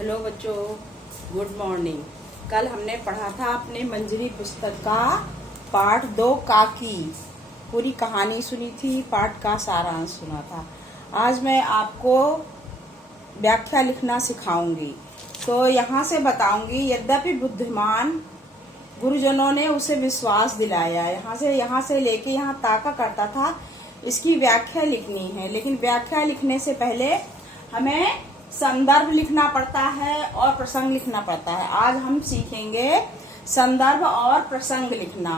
Hello बच्चों, good morning. कल हमने पढ़ा था अपने मंजरी पुस्तक का पाठ 2 काकी। पूरी कहानी सुनी थी, पाठ का सारांश सुना था। आज मैं आपको व्याख्या लिखना सिखाऊंगी। तो यहाँ से बताऊंगी, यद्यपि बुद्धिमान गुरुजनों ने उसे विश्वास दिलाया। यहाँ से लेके यहाँ ताका करता था। इसकी व्याख्या लिखनी है, लेकिन व्याख्या लिखने से पहले हमें संदर्भ लिखना पड़ता है और प्रसंग लिखना पड़ता है। आज हम सीखेंगे संदर्भ और प्रसंग लिखना।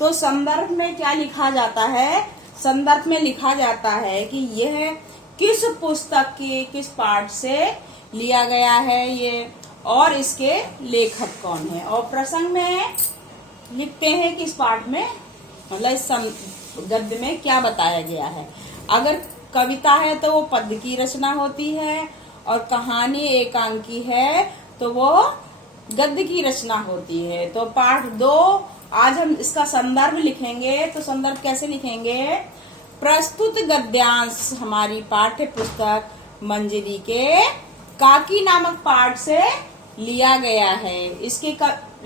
तो संदर्भ में क्या लिखा जाता है? संदर्भ में लिखा जाता है कि यह किस पुस्तक के किस पाठ से लिया गया है ये, और इसके लेखक कौन है। और प्रसंग में लिखते हैं कि इस पाठ में, मतलब इस गद्य में क्या बताया गया है। अगर कविता है तो वो पद्य की रचना होती है, और कहानी एकांकी है तो वो गद्य की रचना होती है। तो पाठ 2 आज हम इसका संदर्भ लिखेंगे। तो संदर्भ कैसे लिखेंगे? प्रस्तुत गद्यांश हमारी पाठ्य पुस्तक मंजरी के काकी नामक पाठ से लिया गया है। इसके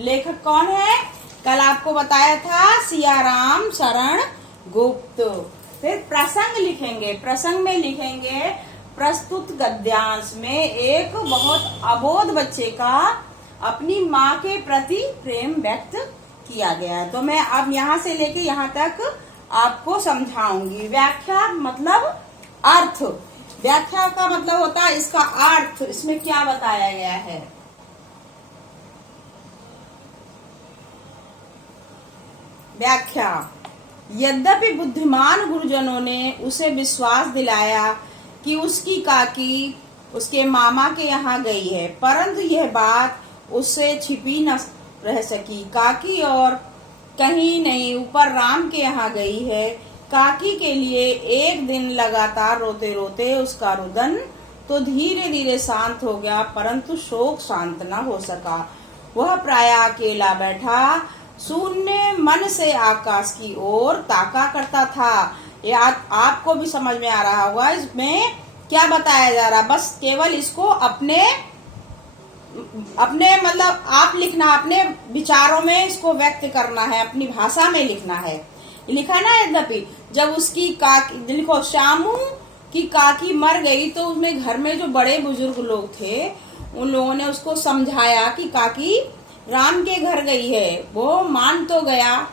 लेखक कौन है? कल आपको बताया था, सियाराम शरण गुप्त। फिर प्रसंग लिखेंगे। प्रसंग में लिखेंगे, प्रस्तुत गद्यांश में एक बहुत अबोध बच्चे का अपनी माँ के प्रति प्रेम व्यक्त किया गया है। तो मैं अब यहाँ से लेके यहाँ तक आपको समझाऊंगी। व्याख्या मतलब अर्थ। व्याख्या का मतलब होता है इसका अर्थ, इसमें क्या बताया गया है। व्याख्या: यद्यपि बुद्धिमान गुरुजनों ने उसे विश्वास दिलाया कि उसकी काकी उसके मामा के यहाँ गई है, परंतु यह बात उससे छिपी न रह सकी। काकी और कहीं नहीं ऊपर राम के यहाँ गई है। काकी के लिए एक दिन लगातार रोते रोते उसका रुदन तो धीरे धीरे शांत हो गया, परंतु शोक शांत न हो सका। वह प्राय अकेला बैठा शून्य मन से आकाश की ओर ताका करता था। आपको भी समझ में आ रहा होगा इसमें क्या बताया जा रहा। बस केवल इसको अपने मतलब आप लिखना, अपने विचारों में इसको व्यक्त करना है, अपनी भाषा में लिखना है। लिखा ना। यद्यपि जब उसकी काकी, लिखो, श्यामू की काकी मर गई तो उसमें घर में जो बड़े बुजुर्ग लोग थे उन लोगों ने उसको समझाया कि काकी राम के घर गई है। वो मान तो गया,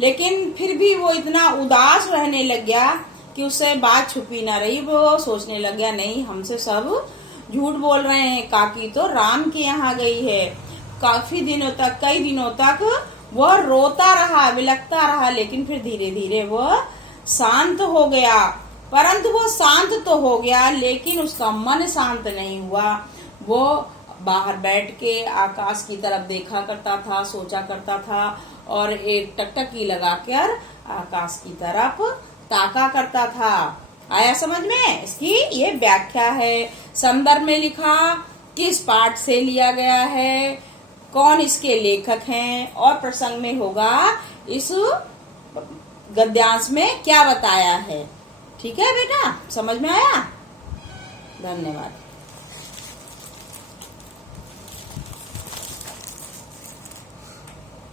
लेकिन फिर भी वो इतना उदास रहने लग गया कि उससे बात छुपी ना रही। वो सोचने लग गया, नहीं, हमसे सब झूठ बोल रहे हैं, काकी तो राम के यहाँ गई है। काफी दिनों तक, कई दिनों तक वह रोता रहा, विलखता रहा, लेकिन फिर धीरे धीरे वह शांत हो गया। परंतु वो शांत तो हो गया, लेकिन उसका मन शांत नहीं हुआ। वो बाहर बैठ के आकाश की तरफ देखा करता था, सोचा करता था, और एक टकटकी लगाकर आकाश की तरफ ताका करता था। आया समझ में? इसकी ये व्याख्या है। संदर्भ में लिखा किस पाठ से लिया गया है, कौन इसके लेखक हैं, और प्रसंग में होगा इस गद्यांश में क्या बताया है। ठीक है बेटा, समझ में आया? धन्यवाद।